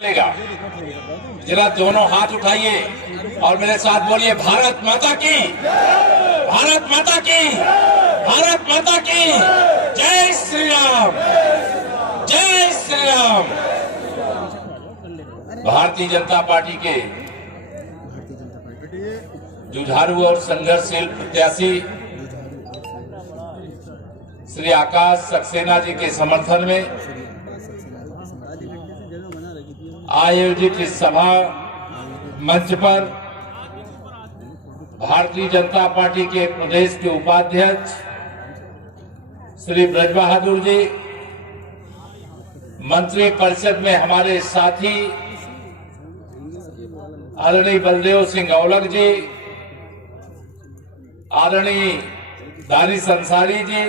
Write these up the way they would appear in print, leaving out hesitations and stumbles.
लेगा। जरा दोनों हाथ उठाइए और मेरे साथ बोलिए, भारत माता की, भारत माता की, भारत माता की जय श्री राम, जय श्री राम। भारतीय जनता पार्टी के जुझारू और संघर्षशील प्रत्याशी श्री आकाश सक्सेना जी के समर्थन में आयोजित इस सभा मंच पर भारतीय जनता पार्टी के प्रदेश के उपाध्यक्ष श्री ब्रज बहादुर जी, मंत्री परिषद में हमारे साथी आदरणीय बलदेव सिंह औलख जी, आदरणीय दानिश अंसारी जी,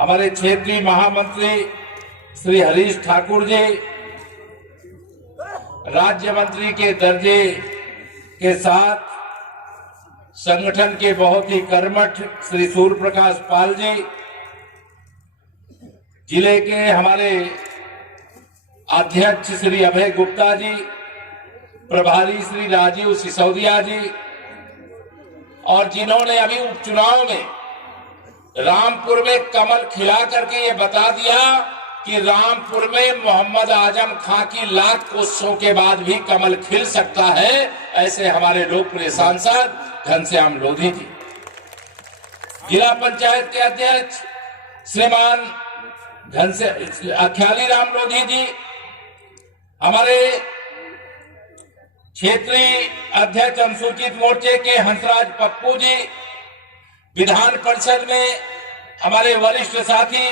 हमारे क्षेत्रीय महामंत्री श्री हरीश ठाकुर जी, राज्य मंत्री के दर्जे के साथ संगठन के बहुत ही कर्मठ श्री सूर्य प्रकाश पाल जी, जिले के हमारे अध्यक्ष श्री अभय गुप्ता जी, प्रभारी श्री राजीव सिसोदिया जी, और जिन्होंने अभी उपचुनाव में रामपुर में कमल खिला करके ये बता दिया कि रामपुर में मोहम्मद आजम खां की लाख कोशिशों के बाद भी कमल खिल सकता है, ऐसे हमारे लोकप्रिय सांसद घनश्याम लोधी जी, जिला पंचायत के अध्यक्ष श्रीमान ख्याली राम लोधी जी, हमारे क्षेत्रीय अध्यक्ष अनुसूचित मोर्चे के हंसराज पप्पू जी, विधान परिषद में हमारे वरिष्ठ साथी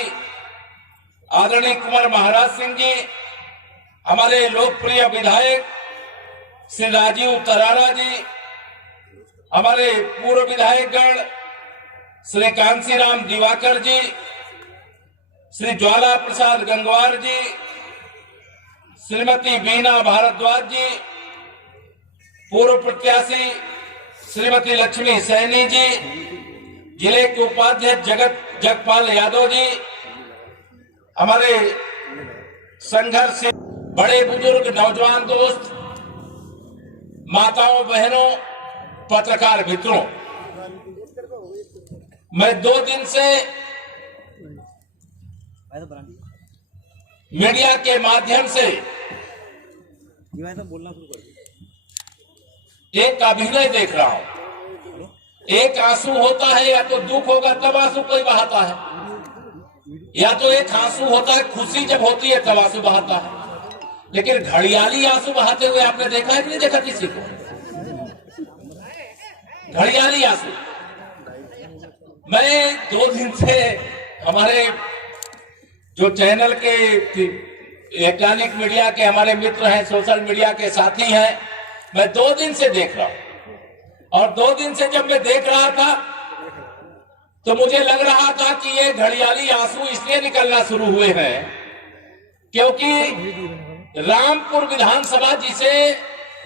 आदरणीय कुंवर महाराज सिंह जी, हमारे लोकप्रिय विधायक श्री राजीव तरारा जी, हमारे पूर्व विधायकगण श्री कांसीराम दिवाकर जी, श्री ज्वाला प्रसाद गंगवार जी, श्रीमती बीना भारद्वाज जी, पूर्व प्रत्याशी श्रीमती लक्ष्मी सैनी जी, जिले के उपाध्यक्ष जगपाल यादव जी, हमारे संघर्ष से बड़े बुजुर्ग नौजवान दोस्त, माताओं बहनों, पत्रकार मित्रों, मैं 2 दिन से मीडिया के माध्यम से एक अभिनय देख रहा हूं। एक आंसू होता है, या तो दुख होगा तब आंसू कोई बहाता है, या तो एक आंसू होता है खुशी जब होती है तब आंसू बहाता है, लेकिन घड़ियाली आंसू बहाते हुए आपने देखा है कि नहीं देखा किसी को? घड़ियाली आंसू। मैं 2 दिन से हमारे जो चैनल के इलेक्ट्रॉनिक मीडिया के हमारे मित्र हैं, सोशल मीडिया के साथी हैं, मैं 2 दिन से देख रहा हूं, और 2 दिन से जब मैं देख रहा था तो मुझे लग रहा था कि ये घड़ियाली आंसू इसलिए निकलना शुरू हुए हैं क्योंकि रामपुर विधानसभा जिसे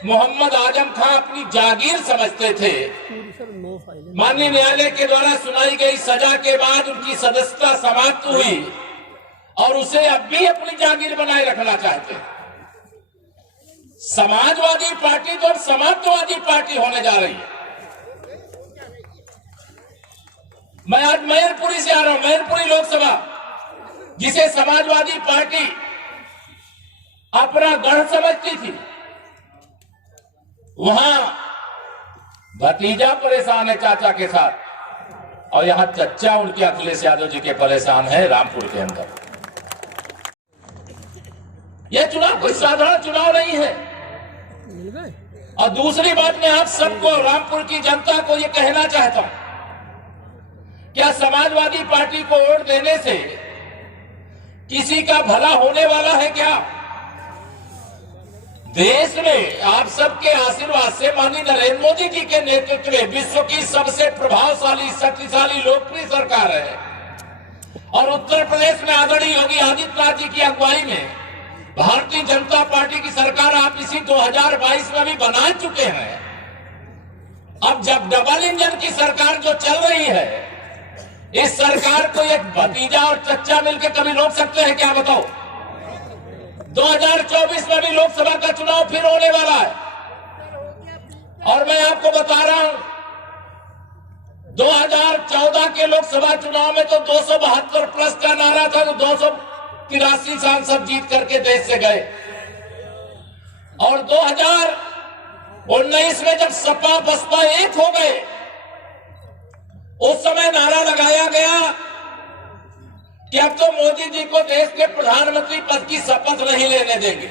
मोहम्मद आजम खां अपनी जागीर समझते थे, माननीय न्यायालय के द्वारा सुनाई गई सजा के बाद उनकी सदस्यता समाप्त हुई और उसे अब भी अपनी जागीर बनाए रखना चाहते हैं। समाजवादी पार्टी तो समाजवादी पार्टी होने जा रही है। मैं आज मैनपुरी से आ रहा हूं, मैनपुरी लोकसभा, जिसे समाजवादी पार्टी अपना गढ़ समझती थी, वहां भतीजा परेशान है चाचा के साथ, और यहां चच्चा उनके अखिलेश यादव जी के परेशान है रामपुर के अंदर। यह चुनाव कोई साधारण चुनाव नहीं है। और दूसरी बात, मैं आप सबको, रामपुर की जनता को यह कहना चाहता हूं, क्या समाजवादी पार्टी को वोट देने से किसी का भला होने वाला है क्या? देश में आप सबके आशीर्वाद से माननीय नरेंद्र मोदी जी के नेतृत्व में विश्व की सबसे प्रभावशाली, शक्तिशाली, लोकप्रिय सरकार है, और उत्तर प्रदेश में आदरणीय योगी आदित्यनाथ जी की अगुवाई में भारतीय जनता पार्टी की सरकार आप इसी 2022 में भी बना चुके हैं। अब जब डबल इंजन की सरकार जो चल रही है, इस सरकार को एक भतीजा और चच्चा मिलकर कभी रोक सकते हैं क्या? बताओ। 2024 में भी लोकसभा का चुनाव फिर होने वाला है। और मैं आपको बता रहा हूं, 2014 के लोकसभा चुनाव में तो 272 प्लस का नारा था, तो 283 सांसद जीत करके देश से गए। और 2019 में जब सपा बसपा एक हो गए, उस समय नारा लगाया गया कि अब तो मोदी जी को देश के प्रधानमंत्री पद की शपथ नहीं लेने देंगे।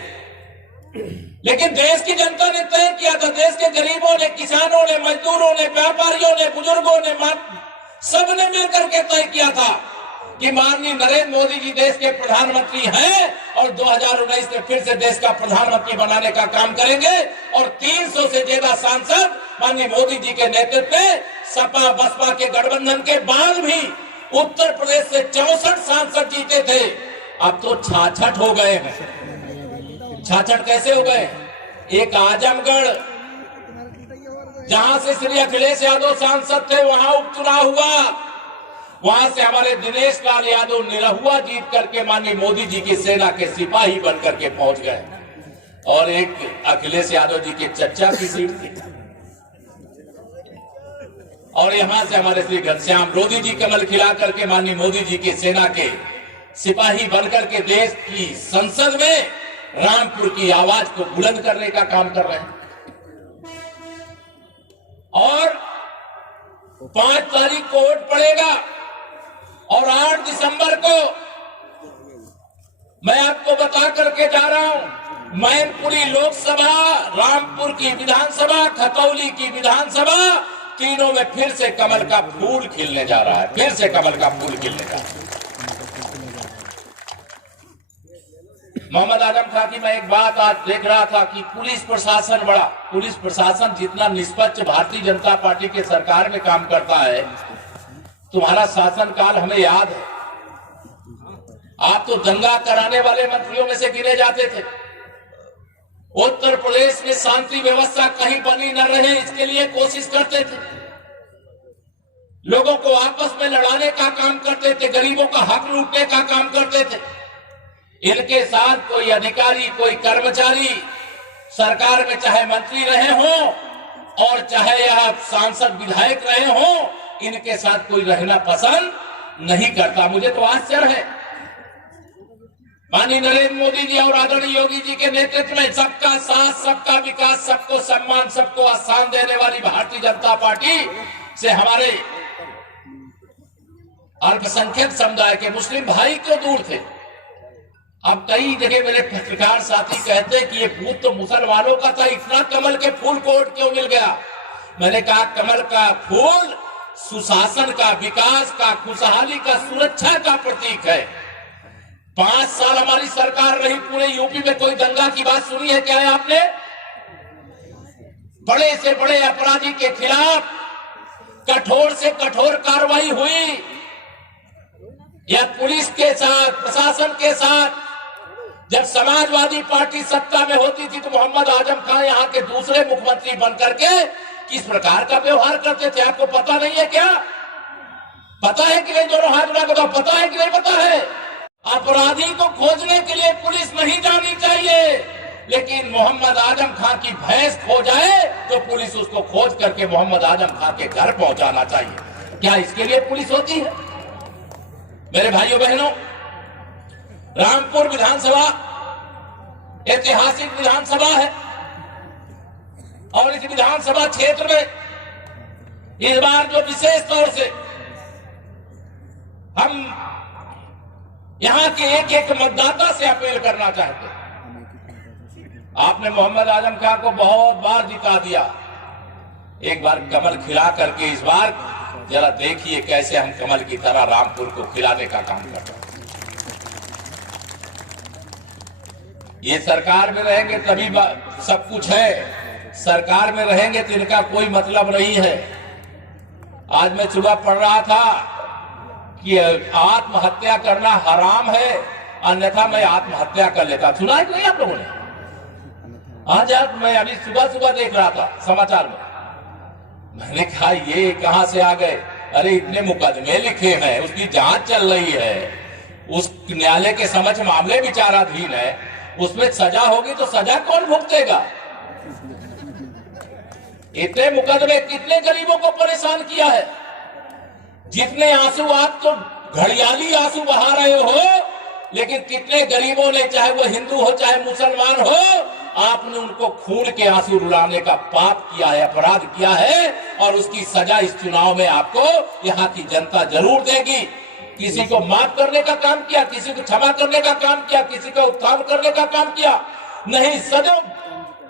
लेकिन देश की जनता ने तय किया था, देश के गरीबों ने, किसानों ने, मजदूरों ने, व्यापारियों ने, बुजुर्गों ने, सबने मिलकर के तय किया था कि माननीय नरेंद्र मोदी जी देश के प्रधानमंत्री हैं और 2019 में फिर से देश का प्रधानमंत्री बनाने का काम करेंगे। और 300 से ज्यादा सांसद माननीय मोदी जी के नेतृत्व में सपा बसपा के गठबंधन के बाद भी उत्तर प्रदेश से 64 सांसद जीते थे। अब तो 66 हो गए हैं। 66 कैसे हो गए? एक आजमगढ़, जहां से श्री अखिलेश यादव सांसद थे, वहां उपचुनाव हुआ, वहां से हमारे दिनेश लाल यादव निरहुआ जीत करके माननीय मोदी जी की सेना के सिपाही बन करके पहुंच गए। और एक अखिलेश यादव जी के चच्चा की सीट थी। और यहां से हमारे श्री घनश्याम रोधी जी कमल खिला करके माननीय मोदी जी की सेना के सिपाही बनकर के देश की संसद में रामपुर की आवाज को बुलंद करने का काम कर रहे हैं। और 5 तारीख को वोट पड़ेगा और 8 दिसंबर को मैं आपको बता करके जा रहा हूं, मैनपुरी लोकसभा, रामपुर की विधानसभा, खतौली की विधानसभा, तीनों में फिर से कमल का फूल खिलने जा रहा है। फिर से कमल का फूल खिलने जा रहा है। मोहम्मद आजम खां की मैं एक बात आज देख रहा था कि पुलिस प्रशासन जितना निष्पक्ष भारतीय जनता पार्टी के सरकार में काम करता है, तुम्हारा शासनकाल हमें याद है। आप तो दंगा कराने वाले मंत्रियों में से गिने जाते थे। उत्तर प्रदेश में शांति व्यवस्था कहीं बनी न रहे, इसके लिए कोशिश करते थे। लोगों को आपस में लड़ाने का काम करते थे, गरीबों का हक लूटने का काम करते थे। इनके साथ कोई अधिकारी, कोई कर्मचारी सरकार में चाहे मंत्री रहे हों और चाहे यह सांसद विधायक रहे हों, इनके साथ कोई रहना पसंद नहीं करता। मुझे तो आश्चर्य है, माननीय नरेंद्र मोदी जी और आदरणीय योगी जी के नेतृत्व में सबका साथ, सबका विकास, सबको सम्मान, सबको आसान देने वाली भारतीय जनता पार्टी से हमारे अल्पसंख्यक समुदाय के मुस्लिम भाई क्यों दूर थे। अब कई जगह मेरे पत्रकार साथी कहते हैं कि ये बूथ तो मुसलमानों का था, इतना कमल के फूल को वोट क्यों मिल गया। मैंने कहा कमल का फूल सुशासन का, विकास का, खुशहाली का, सुरक्षा का प्रतीक है। 5 साल हमारी सरकार रही, पूरे यूपी में कोई दंगा की बात सुनी है क्या है आपने? बड़े से बड़े अपराधी के खिलाफ कठोर से कठोर कार्रवाई हुई। या पुलिस के साथ, प्रशासन के साथ जब समाजवादी पार्टी सत्ता में होती थी तो मोहम्मद आजम खान यहाँ के दूसरे मुख्यमंत्री बनकर के किस प्रकार का व्यवहार करते थे, आपको पता नहीं है क्या? पता है कि नहीं? दोनों हाथ उठा के पता है कि नहीं पता है? अपराधी को खोजने के लिए पुलिस नहीं जानी चाहिए, लेकिन मोहम्मद आजम खान की भैंस खो जाए तो पुलिस उसको खोज करके मोहम्मद आजम खान के घर पहुंचाना चाहिए। क्या इसके लिए पुलिस होती है? मेरे भाइयों बहनों, रामपुर विधानसभा ऐतिहासिक विधानसभा है और इस विधानसभा क्षेत्र में इस बार जो विशेष तौर से हम यहां के एक एक मतदाता से अपील करना चाहते हैं। आपने मोहम्मद आजम खान को बहुत बार जिता दिया, एक बार कमल खिला करके इस बार जरा देखिए कैसे हम कमल की तरह रामपुर को खिलाने का काम कर रहे हैं। ये सरकार में रहेंगे तभी सब कुछ है, सरकार में रहेंगे तो इनका कोई मतलब नहीं है। आज मैं सुबह पढ़ रहा था कि आत्महत्या करना हराम है, अन्यथा मैं आत्महत्या कर लेता। सुना है कि नहीं आप लोगों ने? आज मैं अभी सुबह सुबह देख रहा था समाचार में, मैंने कहा ये कहां से आ गए? अरे इतने मुकदमे लिखे हैं, उसकी जांच चल रही है, उस न्यायालय के समक्ष मामले विचाराधीन है उसमें सजा होगी तो सजा कौन भुगतेगा? इतने मुकदमे कितने गरीबों को परेशान किया है। जितने आंसू आप तो घड़ियाली आंसू बहा रहे हो, लेकिन कितने गरीबों ने, चाहे वो हिंदू हो चाहे मुसलमान हो, आपने उनको खून के आंसू रुलाने का पाप किया है, अपराध किया है, और उसकी सजा इस चुनाव में आपको यहाँ की जनता जरूर देगी। किसी को माफ करने का काम किया, किसी को क्षमा करने का काम किया, किसी का उत्थान करने का काम किया नहीं, सदैव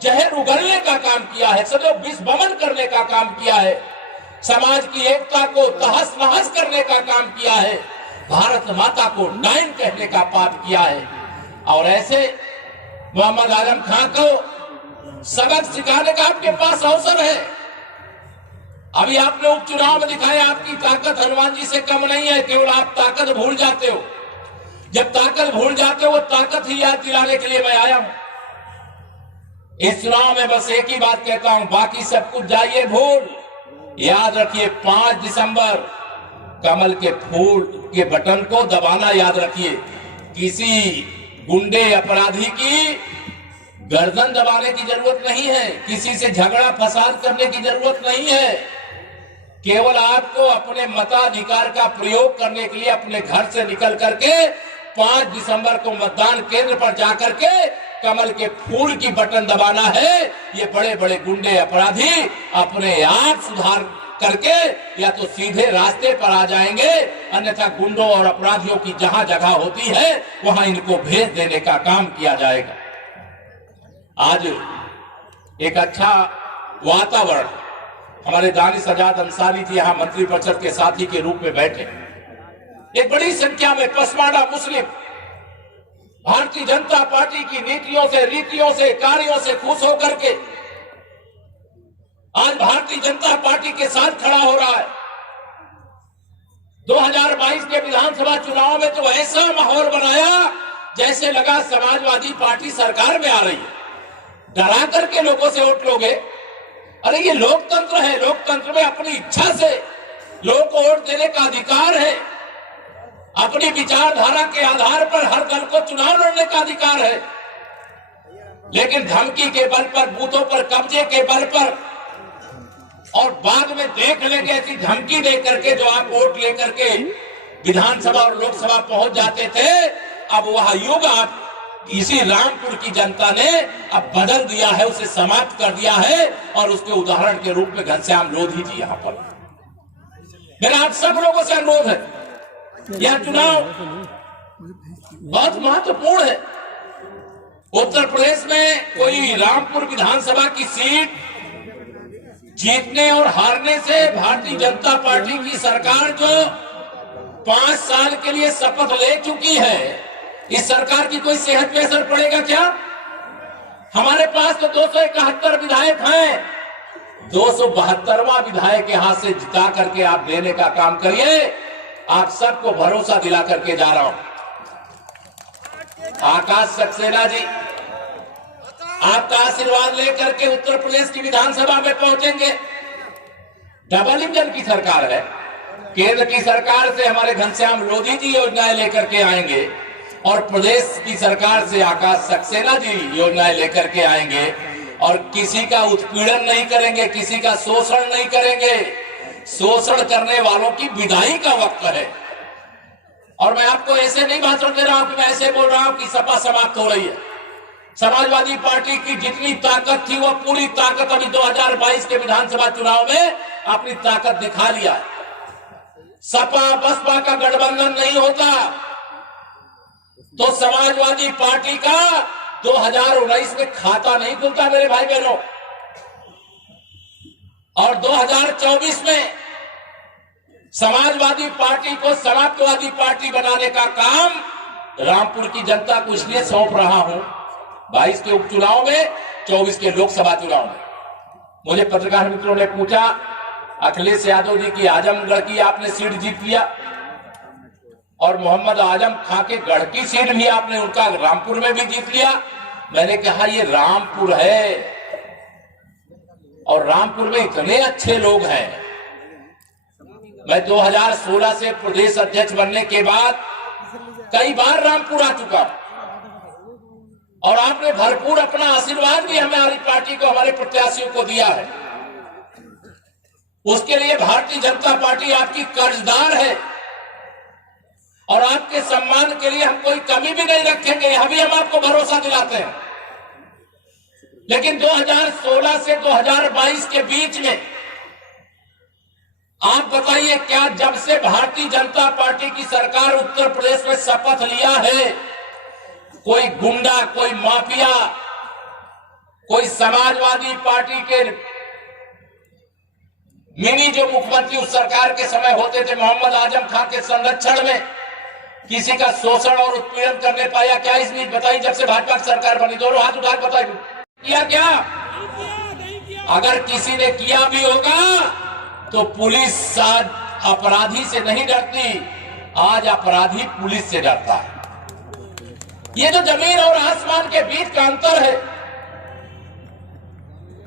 जहर उगलने का काम किया है, सदैव विष वमन करने का काम किया है, समाज की एकता को तहस नहस करने का काम किया है, भारत माता को डायन कहने का पाप किया है। और ऐसे मोहम्मद आजम खान को सबक सिखाने का आपके पास अवसर है। अभी आपने उपचुनाव में दिखाया आपकी ताकत हनुमान जी से कम नहीं है, केवल आप ताकत भूल जाते हो। जब ताकत भूल जाते हो, वो ताकत ही याद दिलाने के लिए मैं आया हूं। इस चुनाव में बस एक ही बात कहता हूं, बाकी सब कुछ जाइए भूल। याद रखिए 5 दिसंबर कमल के फूल के बटन को दबाना याद रखिए। किसी गुंडे अपराधी की गर्दन दबाने की जरूरत नहीं है, किसी से झगड़ा फसाद करने की जरूरत नहीं है। केवल आपको अपने मताधिकार का प्रयोग करने के लिए अपने घर से निकल करके 5 दिसंबर को मतदान केंद्र पर जाकर के कमल के फूल की बटन दबाना है। ये बड़े बड़े गुंडे अपराधी अपने आप सुधार करके या तो सीधे रास्ते पर आ जाएंगे, अन्यथा गुंडों और अपराधियों की जहां जगह होती है वहां इनको भेज देने का काम किया जाएगा। आज एक अच्छा वातावरण, हमारे दानिश आजाद अंसारी जी यहां मंत्री परिषद के साथी के रूप में बैठे, एक बड़ी संख्या में पसमांडा मुस्लिम भारतीय जनता पार्टी की नीतियों से, रीतियों से, कार्यों से खुश होकर के आज भारतीय जनता पार्टी के साथ खड़ा हो रहा है। 2022 के विधानसभा चुनाव में तो ऐसा माहौल बनाया जैसे लगा समाजवादी पार्टी सरकार में आ रही है। डरा करके लोगों से वोट लोगे? अरे ये लोकतंत्र है, लोकतंत्र में अपनी इच्छा से लोगों को वोट देने का अधिकार है। अपनी विचारधारा के आधार पर हर दल को चुनाव लड़ने का अधिकार है। लेकिन धमकी के बल पर, बूथों पर कब्जे के बल पर, और बाद में देख लेंगे ऐसी धमकी दे करके जो आप वोट लेकर के विधानसभा और लोकसभा पहुंच जाते थे, अब वह युग आप इसी रामपुर की जनता ने अब बदल दिया है, उसे समाप्त कर दिया है। और उसके उदाहरण के रूप में घनश्याम लोधी जी यहाँ पर। मेरा आप सब लोगों से अनुरोध है, यह चुनाव बहुत महत्वपूर्ण है। उत्तर प्रदेश में कोई रामपुर विधानसभा की सीट जीतने और हारने से भारतीय जनता पार्टी की सरकार जो 5 साल के लिए शपथ ले चुकी है, इस सरकार की कोई सेहत पे असर पड़ेगा क्या? हमारे पास तो 271 विधायक हैं। 272वां विधायक यहां से जिता करके आप देने का काम करिए। आप सबको भरोसा दिला करके जा रहा हूं। आकाश सक्सेना जी, आपका आशीर्वाद लेकर के उत्तर प्रदेश की विधानसभा में पहुंचेंगे। डबल इंजन की सरकार है, केंद्र की सरकार से हमारे घनश्याम लोधी जी योजनाएं लेकर के आएंगे और प्रदेश की सरकार से आकाश सक्सेना जी योजनाएं लेकर के आएंगे। और किसी का उत्पीड़न नहीं करेंगे, किसी का शोषण नहीं करेंगे। शोषण करने वालों की विदाई का वक्त है। और मैं आपको ऐसे नहीं भाषण दे रहा हूं कि मैं ऐसे बोल रहा हूं कि सपा समाप्त हो रही है। समाजवादी पार्टी की जितनी ताकत थी, वह पूरी ताकत अभी 2022 के विधानसभा चुनाव में अपनी ताकत दिखा लिया है। सपा बसपा का गठबंधन नहीं होता तो समाजवादी पार्टी का 2019 में खाता नहीं खुलता मेरे भाई बहनों। और 2024 में समाजवादी पार्टी को समाप्तवादी पार्टी बनाने का काम रामपुर की जनता को इसलिए सौंप रहा हूं। 22 के उपचुनाव में, 24 के लोकसभा चुनाव में मुझे पत्रकार मित्रों ने पूछा, अखिलेश यादव जी की आजमगढ़ की आपने सीट जीत लिया और मोहम्मद आजम खां के गढ़ की सीट भी आपने उनका रामपुर में भी जीत लिया। मैंने कहा ये रामपुर है और रामपुर में इतने अच्छे लोग हैं। मैं 2016 से प्रदेश अध्यक्ष बनने के बाद कई बार रामपुर आ चुका और आपने भरपूर अपना आशीर्वाद भी हमारी पार्टी को, हमारे प्रत्याशियों को दिया है। उसके लिए भारतीय जनता पार्टी आपकी कर्जदार है और आपके सम्मान के लिए हम कोई कमी भी नहीं रखेंगे, यह भी हम आपको भरोसा दिलाते हैं। लेकिन 2016 से 2022 के बीच में आप बताइए, क्या जब से भारतीय जनता पार्टी की सरकार उत्तर प्रदेश में शपथ लिया है, कोई गुंडा, कोई माफिया, कोई समाजवादी पार्टी के मिनी जो मुख्यमंत्री उस सरकार के समय होते थे मोहम्मद आजम खान के संरक्षण में किसी का शोषण और उत्पीड़न करने पाया क्या इस बीच? बताइए, जब से भाजपा की सरकार बनी, दोनों हाथ उठा के बताइए, किया क्या? अगर किसी ने किया भी होगा तो पुलिस आज अपराधी से नहीं डरती, आज अपराधी पुलिस से डरता है। ये जो जमीन और आसमान के बीच का अंतर है,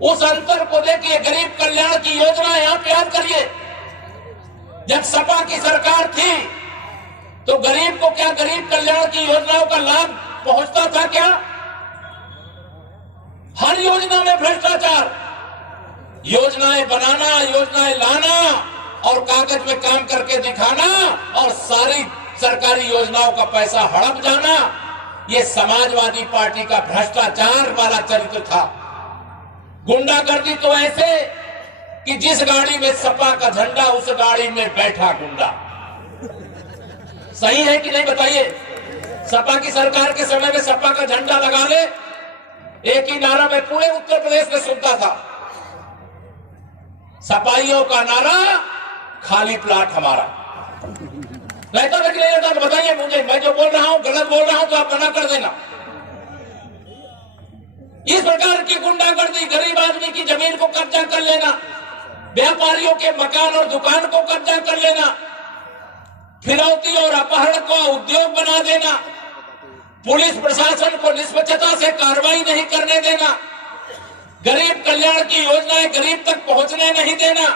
उस अंतर को देखिए। गरीब कल्याण की योजना यहां पे याद करिए, जब सपा की सरकार थी तो गरीब को क्या गरीब कल्याण की योजनाओं का लाभ पहुंचता था क्या? हर योजना में भ्रष्टाचार, योजनाएं बनाना, योजनाएं लाना और कागज में काम करके दिखाना और सारी सरकारी योजनाओं का पैसा हड़प जाना, ये समाजवादी पार्टी का भ्रष्टाचार वाला चरित्र था। गुंडागर्दी तो ऐसे कि जिस गाड़ी में सपा का झंडा उस गाड़ी में बैठा गुंडा। सही है कि नहीं बताइए? सपा की सरकार के समय में सपा का झंडा लगा ले, एक ही नारा में पूरे उत्तर प्रदेश में सुनता था, सपाइयों का नारा, खाली प्लाट हमारा। रहता था कि नहीं रहता? तो बताइए मुझे, मैं जो बोल रहा हूं गलत बोल रहा हूं तो आप मना कर देना। इस प्रकार की गुंडागर्दी, गरीब आदमी की जमीन को कब्जा कर लेना, व्यापारियों के मकान और दुकान को कब्जा कर लेना, फिरौती और अपहरण को उद्योग बना देना, पुलिस प्रशासन को निष्पक्षता से कार्रवाई नहीं करने देना, गरीब कल्याण की योजनाएं गरीब तक पहुंचने नहीं देना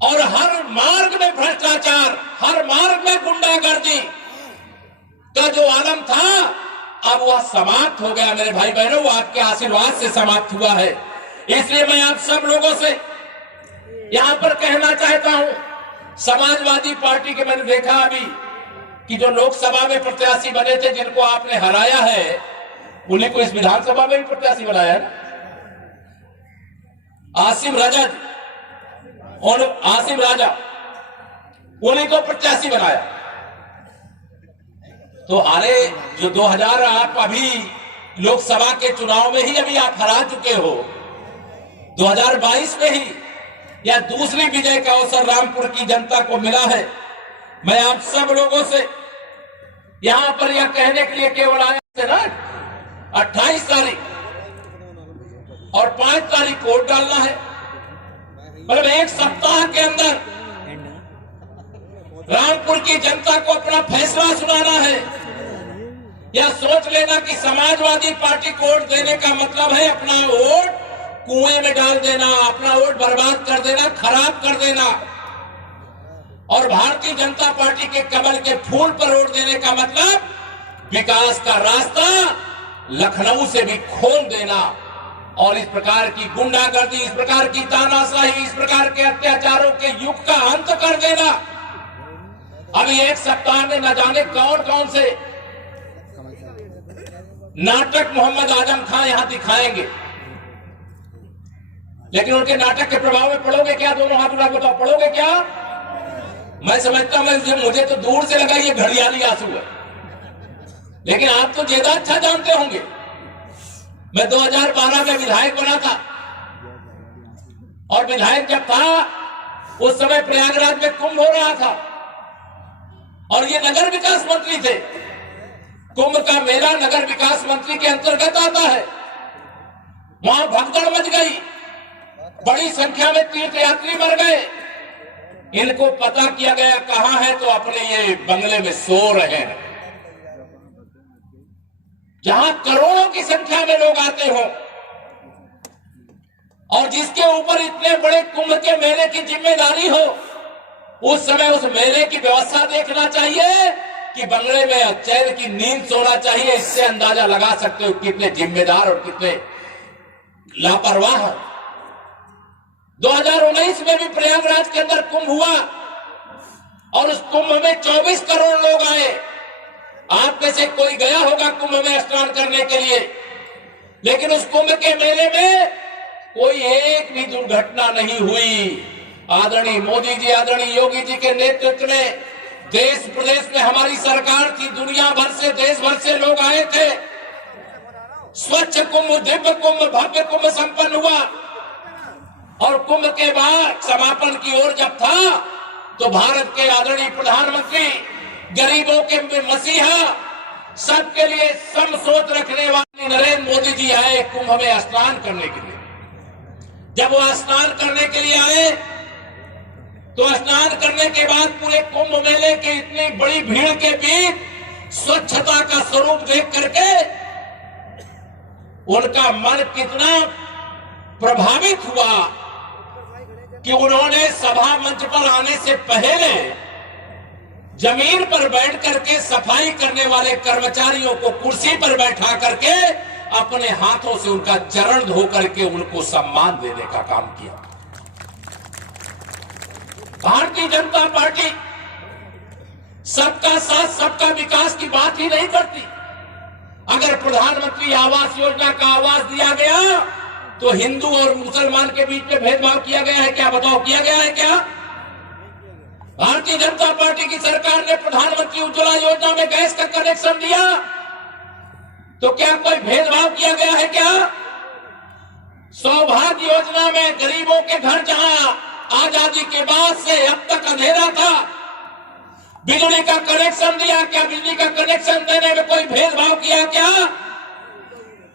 और हर मार्ग में भ्रष्टाचार, हर मार्ग में गुंडागर्दी का जो आलम था, अब वह समाप्त हो गया। मेरे भाई बहनों, वो आपके आशीर्वाद से समाप्त हुआ है। इसलिए मैं आप सब लोगों से यहां पर कहना चाहता हूं, समाजवादी पार्टी के मैंने देखा अभी कि जो लोकसभा में प्रत्याशी बने थे, जिनको आपने हराया है, उन्हीं को इस विधानसभा में भी प्रत्याशी बनाया है। आसिम रजत और आसिम राजा, उन्हीं को प्रत्याशी बनाया। तो अरे जो 2000 आप अभी लोकसभा के चुनाव में ही अभी आप हरा चुके हो, 2022 में ही या दूसरी विजय का अवसर रामपुर की जनता को मिला है। मैं आप सब लोगों से यहां पर यह कहने के लिए केवल आया थे ना, 28 तारीख और 5 तारीख को वोट डालना है, मतलब एक सप्ताह के अंदर रामपुर की जनता को अपना फैसला सुनाना है। या सोच लेना कि समाजवादी पार्टी को वोट देने का मतलब है अपना वोट कुएं में डाल देना, अपना वोट बर्बाद कर देना, खराब कर देना। और भारतीय जनता पार्टी के कमल के फूल पर वोट देने का मतलब विकास का रास्ता लखनऊ से भी खोल देना और इस प्रकार की गुंडागर्दी, इस प्रकार की तानाशाही, इस प्रकार के अत्याचारों के युग का अंत कर देना। अभी एक सप्ताह में न जाने कौन कौन से नाटक मोहम्मद आजम खान यहां दिखाएंगे, लेकिन उनके नाटक के प्रभाव में पड़ोगे क्या? दोनों हाथ उठा बताओ, पड़ोगे क्या? मैं समझता हूं, मुझे तो दूर से लगा ये घड़ियाली आंसू है, लेकिन आप तो ज्यादा अच्छा जानते होंगे। मैं 2012 में विधायक बना था और विधायक जब था उस समय प्रयागराज में कुंभ हो रहा था और ये नगर विकास मंत्री थे। कुंभ का मेला नगर विकास मंत्री के अंतर्गत आता है। वहां भगदड़ मच गई, बड़ी संख्या में तीर्थ यात्री मर गए। इनको पता किया गया कहां है, तो अपने ये बंगले में सो रहे हैं, जहां करोड़ों की संख्या में लोग आते हो और जिसके ऊपर इतने बड़े कुंभ के मेले की जिम्मेदारी हो। उस समय उस मेले की व्यवस्था देखना चाहिए कि बंगले में चैन की नींद सोना चाहिए। इससे अंदाजा लगा सकते हो कितने जिम्मेदार और कितने लापरवाह। 2019 में भी प्रयागराज के अंदर कुंभ हुआ और उस कुंभ में 24 करोड़ लोग आए। आप में से कोई गया होगा कुंभ में स्नान करने के लिए, लेकिन उस कुंभ के मेले में कोई एक भी दुर्घटना नहीं हुई। आदरणीय मोदी जी, आदरणीय योगी जी के नेतृत्व में देश प्रदेश में हमारी सरकार थी। दुनिया भर से, देश भर से लोग आए थे। स्वच्छ कुंभ, दिव्य कुंभ, भव्य कुंभ संपन्न हुआ और कुंभ के बाद समापन की ओर जब था तो भारत के आदरणीय प्रधानमंत्री, गरीबों के मसीहा, सबके लिए सम सोच रखने वाले नरेंद्र मोदी जी आए कुंभ में स्नान करने के लिए। जब वो स्नान करने के लिए आए तो स्नान करने के बाद पूरे कुंभ मेले के इतनी बड़ी भीड़ के बीच स्वच्छता का स्वरूप देख करके उनका मन कितना प्रभावित हुआ कि उन्होंने सभा मंच पर आने से पहले जमीन पर बैठ करके सफाई करने वाले कर्मचारियों को कुर्सी पर बैठा करके अपने हाथों से उनका चरण धो करके उनको सम्मान देने का काम किया। भारतीय जनता पार्टी सबका साथ सबका विकास की बात ही नहीं करती। अगर प्रधानमंत्री आवास योजना का आवास दिया गया तो हिंदू और मुसलमान के बीच में भेदभाव किया गया है क्या? बताओ, किया गया है क्या? भारतीय जनता पार्टी की सरकार ने प्रधानमंत्री उज्ज्वला योजना में गैस का कनेक्शन दिया तो क्या कोई भेदभाव किया गया है क्या? सौभाग्य योजना में गरीबों के घर जहां आजादी के बाद से अब तक अंधेरा था, बिजली का कनेक्शन दिया क्या? बिजली का कनेक्शन देने में कोई भेदभाव किया क्या?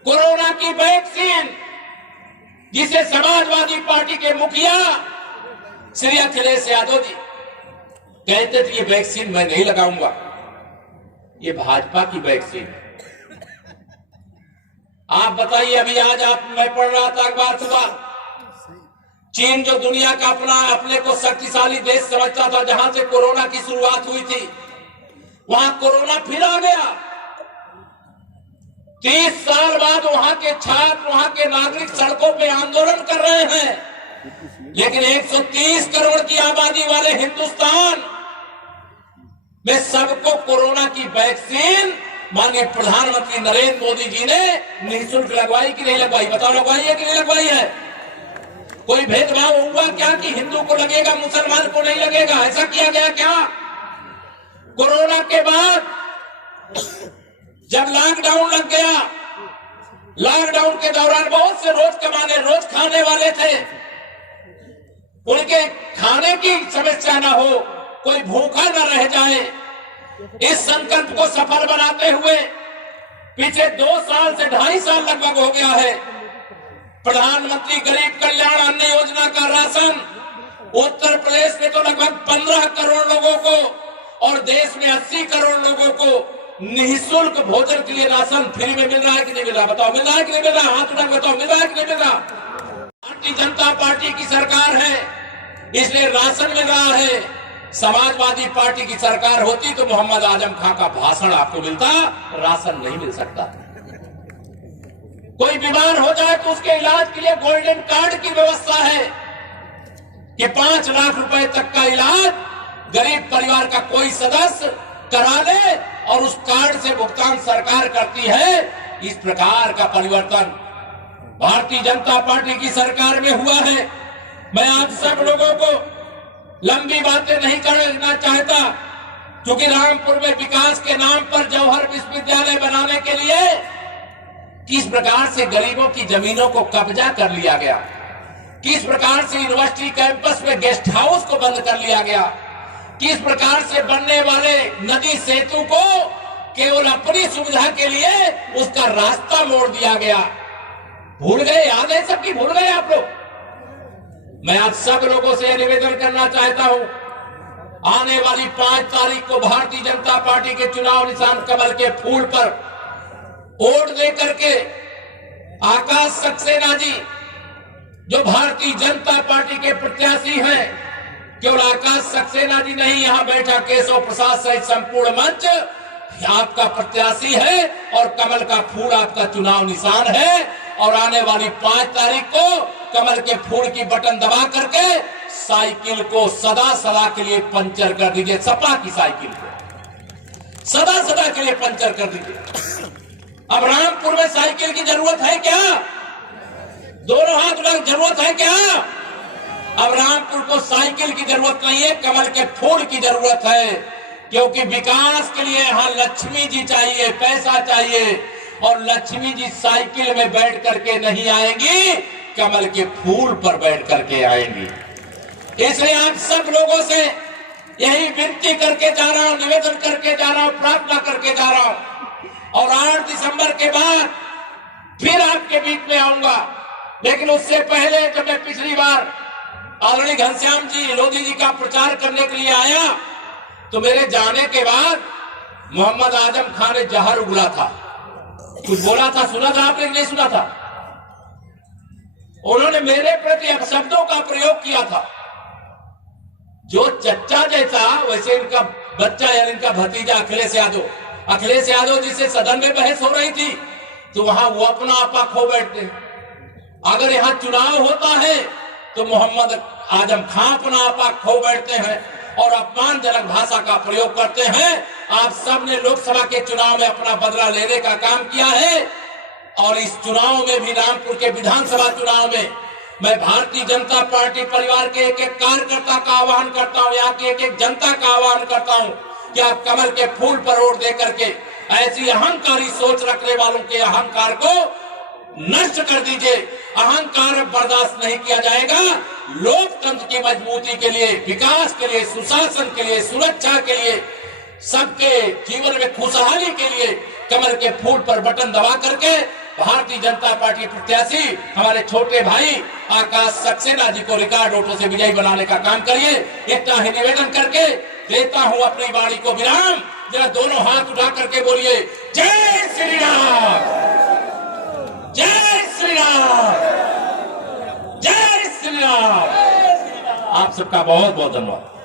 कोरोना की वैक्सीन जिसे समाजवादी पार्टी के मुखिया श्री अखिलेश यादव जी कहते थे ये वैक्सीन मैं नहीं लगाऊंगा, ये भाजपा की वैक्सीन है। आप बताइए, अभी आज मैं पढ़ रहा था अखबार सुबह, चीन जो दुनिया का अपने को शक्तिशाली देश समझता था, जहां से कोरोना की शुरुआत हुई थी, वहां कोरोना फिर आ गया। 30 साल बाद वहां के छात्र, वहां के नागरिक सड़कों पे आंदोलन कर रहे हैं, लेकिन 130 करोड़ की आबादी वाले हिंदुस्तान में सबको कोरोना की वैक्सीन माननीय प्रधानमंत्री नरेंद्र मोदी जी ने निःशुल्क लगवाई कि नहीं लगवाई? बताओ, लगवाई है कि नहीं लगवाई है? कोई भेदभाव हुआ क्या कि हिंदू को लगेगा मुसलमान को नहीं लगेगा? ऐसा किया गया क्या? कोरोना के बाद जब लॉकडाउन लग गया, लॉकडाउन के दौरान बहुत से रोज कमाने रोज खाने वाले थे, उनके खाने की समस्या ना हो, कोई भूखा न रह जाए, इस संकल्प को सफल बनाते हुए पीछे 2 साल से 2.5 साल लगभग हो गया है, प्रधानमंत्री गरीब कल्याण अन्न योजना का राशन उत्तर प्रदेश में तो लगभग 15 करोड़ लोगों को और देश में 80 करोड़ लोगों को निःशुल्क भोजन के लिए राशन फ्री में मिल रहा है कि नहीं मिल रहा? बताओ, मिल रहा है कि नहीं मिल रहा? हाथ उठा बताओ, मिल रहा है कि नहीं मिल रहा? भारतीय जनता पार्टी की सरकार है इसलिए राशन मिल रहा है। समाजवादी पार्टी की सरकार होती तो मोहम्मद आजम खां का भाषण आपको मिलता, राशन नहीं मिल सकता। कोई बीमार हो जाए तो उसके इलाज के लिए गोल्डन कार्ड की व्यवस्था है कि 5 लाख रुपए तक का इलाज गरीब परिवार का कोई सदस्य करा ले और उस कार्ड से भुगतान सरकार करती है। इस प्रकार का परिवर्तन भारतीय जनता पार्टी की सरकार में हुआ है। मैं आप सब लोगों को लंबी बातें नहीं करना चाहता, क्योंकि रामपुर में विकास के नाम पर जौहर विश्वविद्यालय बनाने के लिए किस प्रकार से गरीबों की जमीनों को कब्जा कर लिया गया, किस प्रकार से यूनिवर्सिटी कैंपस में गेस्ट हाउस को बंद कर लिया गया, किस प्रकार से बनने वाले नदी सेतु को केवल अपनी सुविधा के लिए उसका रास्ता मोड़ दिया गया। भूल गए? याद है सबकी? भूल गए आप लोग? मैं आप सब लोगों से निवेदन करना चाहता हूं, आने वाली 5 तारीख को भारतीय जनता पार्टी के चुनाव निशान कमल के फूल पर वोट दे करके आकाश सक्सेना जी जो भारतीय जनता पार्टी के प्रत्याशी हैं, केवल आकाश सक्सेना जी नहीं, यहाँ बैठा केशव प्रसाद सहित संपूर्ण मंच आपका प्रत्याशी है और कमल का फूल आपका चुनाव निशान है। और आने वाली 5 तारीख को कमल के फूल की बटन दबा करके साइकिल को सदा सदा के लिए पंचर कर दीजिए। सपा की साइकिल को सदा सदा के लिए पंचर कर दीजिए। अब रामपुर में साइकिल की जरूरत है क्या? दोनों हाथ उठा, जरूरत है क्या? अब रामपुर को साइकिल की जरूरत नहीं है, कमल के फूल की जरूरत है। क्योंकि विकास के लिए यहां लक्ष्मी जी चाहिए, पैसा चाहिए। और लक्ष्मी जी साइकिल में बैठ करके नहीं आएंगी, कमल के फूल पर बैठ करके आएंगी। इसलिए आप सब लोगों से यही विनती करके जा रहा हूं, निवेदन करके जा रहा हूं, प्रार्थना करके जा रहा हूं। और 8 दिसंबर के बाद फिर आपके बीच में आऊंगा। लेकिन उससे पहले जब मैं पिछली बार आदरणीय घनश्याम जी लोधी जी का प्रचार करने के लिए आया, तो मेरे जाने के बाद मोहम्मद आजम खान ने जहर उगला था, कुछ बोला था, सुना था आपने? नहीं सुना था? उन्होंने मेरे प्रति अपशब्दों का प्रयोग किया था। जो चच्चा जैसा वैसे इनका बच्चा यानी इनका भतीजा अखिलेश यादव जिससे सदन में बहस हो रही थी, तो वहां वो अपना आपा खो बैठते। अगर यहां चुनाव होता है तो मोहम्मद आजम खान अपना आपा खो बैठते हैं और अपमानजनक भाषा का प्रयोग करते हैं। आप सब ने लोकसभा के चुनाव में अपना बदला लेने का काम किया है और इस चुनाव में भी, रामपुर के विधानसभा चुनाव में, मैं भारतीय जनता पार्टी परिवार के एक एक कार्यकर्ता का आह्वान करता हूं, यहाँ की एक एक जनता का आह्वान करता हूं कि आप कमल के फूल पर वोट दे करके ऐसी अहंकारी सोच रखने वालों के अहंकार को नष्ट कर दीजिए। अहंकार बर्दाश्त नहीं किया जाएगा। लोकतंत्र की मजबूती के लिए, विकास के लिए, सुशासन के लिए, सुरक्षा के लिए, सबके जीवन में खुशहाली के लिए कमल के फूल पर बटन दबा करके भारतीय जनता पार्टी प्रत्याशी हमारे छोटे भाई आकाश सक्सेना जी को रिकॉर्ड वोटों से विजयी बनाने का काम करिए। इतना ही निवेदन करके देता हूं अपनी वाणी को विराम। जरा दोनों हाथ उठा करके बोलिए, जय श्री राम, जय श्री राम, जय श्री राम। आप सबका बहुत बहुत धन्यवाद।